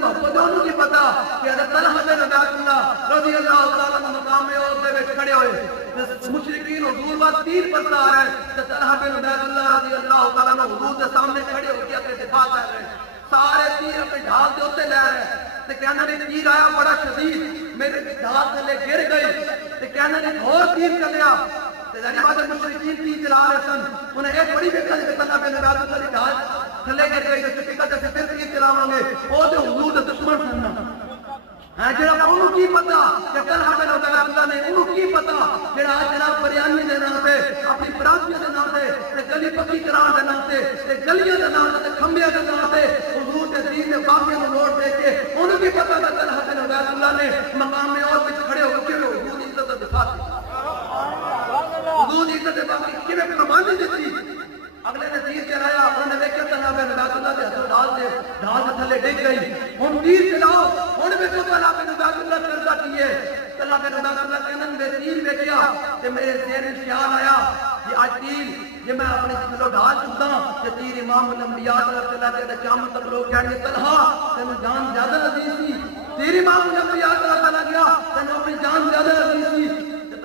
محبتوں کی پتا کہ حضرت طلحہ بن عبید اللہ رضی اللہ تعالیٰ عنہ مقام میں اور میں کھڑے ہوئے مشرکین حضور بات تیر پر آ رہے ہیں کہ طلحہ بن عبید اللہ رضی اللہ تعالیٰ عنہ حضور کے سامنے کھڑے ہو کے اپنے دفاع کر رہے ہیں، سارے تیر اپنے ڈھال کے اوتے لے رہے ہیں۔ تو کہنا نے تیر آیا بڑا شدید، میرے ڈھال تھلے گر گئی، تو کہنا نے اور تیر کر لیا۔ ظاہر بات ہے مشرکین تیر چلا رہے سن، انہیں ایک بڑی فکر کہ طلحہ بن عبید اللہ کی ڈھال تھلے گر گئی، تو فکر جیسے پھر تیر چلاؤں گے وہ تو حضور کے دشمن سننا ہے جناب۔ انہوں کی پتا کہ طلحہ بن عبید اللہ نے انہوں کی پتا جناب جناب بریانی دے نام پہ اپنی برادریوں دے نام پہ گلی پکی کران دے نام پہ گلیاں دے نام پہ کھمبیاں دے نام پہ حضور کے دین نے باقیوں کو نوٹ دے کے انہوں کی پتا کہ طلحہ بن عبید اللہ نے مقام میں اور کچھ کھڑے ہو کے حضور عزت کا دفاع کی، حضور عزت باقی کیویں قربانی دیتی۔ اگلے نے تیر چلایا، انہوں نے دیکھا طلحہ بن عبید اللہ کے ہاتھوں ڈھال سے تھلے ڈگ گئی، ہم تیر چلاؤ ہن میں تو طلحہ بن عبید اللہ کرتا کیے۔ طلحہ بن عبید اللہ کہنا میں تیر دیکھیا تے میرے ذہن میں خیال آیا کہ آج تیر یہ میں اپنے چلو ڈھال چکتا کہ تیر امام الانبیاء صلی اللہ علیہ وسلم قیامت تک لوگ کہیں گے طلحہ تینوں جان زیادہ عزیز تھی، تیر امام الانبیاء صلی اللہ علیہ وسلم گیا تینوں اپنی جان زیادہ عزیز تھی۔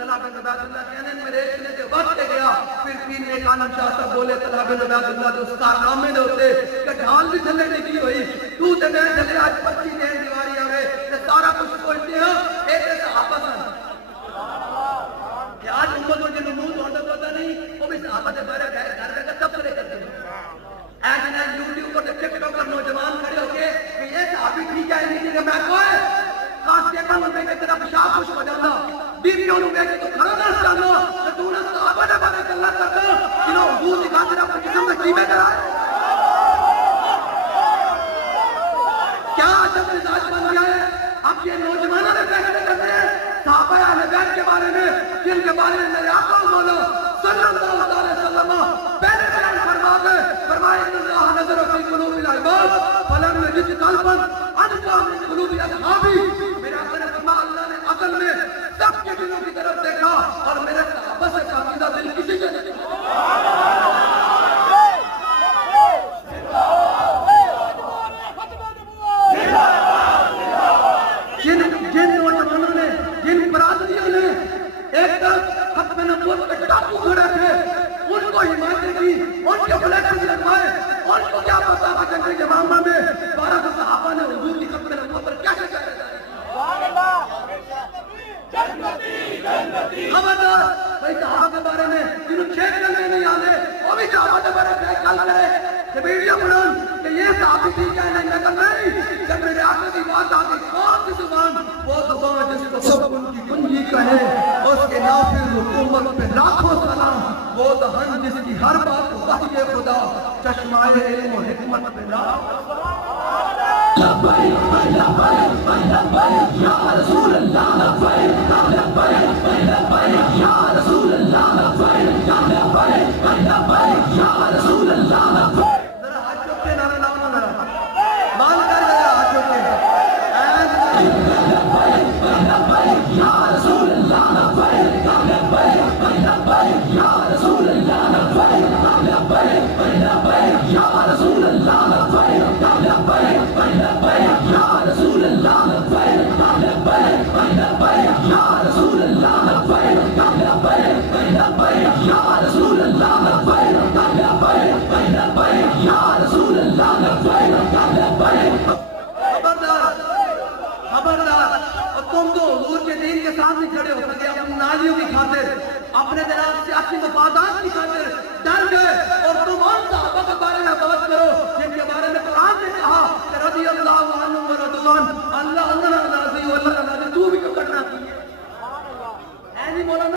طلحہ بن عبید اللہ کہنے میرے اتنے کے وقت کے گیا، پھر پیر نے کانم شاہ صاحب بولے طلحہ بن عبید اللہ جو اس کارنامے نے ہوتے کہ ڈھال بھی تھلے نہیں کی ہوئی، تو تے میں چلے آج 25 دن دیواری آوے تے سارا کچھ سوچتے ہیں ایک صحابہ سن کہ آج امت اور جنہوں منہ ہوتا پتا نہیں وہ بھی صحابہ سے بارے گھر کا تبصرے کرتے ہیں۔ ایسے یوٹیوب پر ٹک ٹاک پر نوجوان کھڑے ہو کے کہ یہ صحابی ٹھیک ہے نہیں کہ میں کوئی خاص دیکھا میں کہ تیرا پیشاب خوش ہو جاتا بیویوں نے میں کہ تو کھڑا نہ چاہنا کہ تو نے صحابہ نے بارے گلا کرتا جنہوں حضور کی خاطر اپنے جسم میں کیویں کرا ہے، کیا عجب مزاج بن گیا ہے۔ اب یہ نوجوانوں نے فیصلے کرتے ہیں صحابہ اہل بیت کے بارے میں جن کے بارے میں میرے آقا مولا صلی اللہ علیہ وسلم پہلے بیان فرما گئے، فرمایا ان اللہ نظر فی قلوب العباد فلم یجد قلبا ادقا من قلوب اصحابی۔ میرے آقا نے فرمایا اللہ نے عقل میں سب کے دلوں کی طرف دیکھا اور میرے صحابہ سے پاکیزہ دل کسی کے نہیں۔ جن نوجوانوں نے جن برادریوں نے ایک طرف ختم نبوت کے ٹاپو کھڑے تھے ان کو حمایت کی، ان کے فلیکشن لگوائے، ان کو کیا پتا کہ جنگ یمامہ میں 12 صحابہ نے حضور کی ختم نبوت پر کیسے چلے جائے۔ خبردار بھائی صحابہ کے بارے میں جنہوں 6 کرنے نہیں آنے وہ بھی صحابہ کے بارے میں کل کرے کہ ویڈیو بنان کہ یہ صحابی ٹھیک ہے نہیں لیکن نہیں جب میرے آقا کی بات آتی کون سی زبان، وہ زبان جس کو سب ان کی کنجی کہے اس کے نافذ حکومت پہ لاکھوں سلام، وہ دہن جس کی ہر بات وحی خدا چشمائے علم و حکمت پہ لبیک لبیک لبیک یا رسول اللہ لبیک لبیک لبیک یا رسول اللہ لبیک لبیک لبیک یا رسول اللہ لبیک۔ ذرا ہاتھ چوکے نعرہ لاؤ نا مان کر ذرا ہاتھ چوکے لبیک لبیک یا رسول اللہ لبیک لبیک لبیک یا رسول اللہ لبیک لبیک لبیک یا رسول اللہ لبیک لبیک لبیک یا رسول اللہ لبیک لبیک لبیک یا رسول اللہ لبیک لبیک لبیک یا رسول اللہ لبیک لبیک لبیک یا رسول اللہ لبیک لبیک۔ خبردار خبردار، اور تم تو حضور کے دین کے ساتھ نہیں کھڑے ہو سکے، اپنی نالیوں کی خاطر اپنے جناب سیاسی مفادات کی خاطر ڈر گئے، اور تم ان صحابہ کے بارے میں بات کرو جن کے بارے میں قرآن نے کہا کہ رضی اللہ عنہم و رضوا عنہم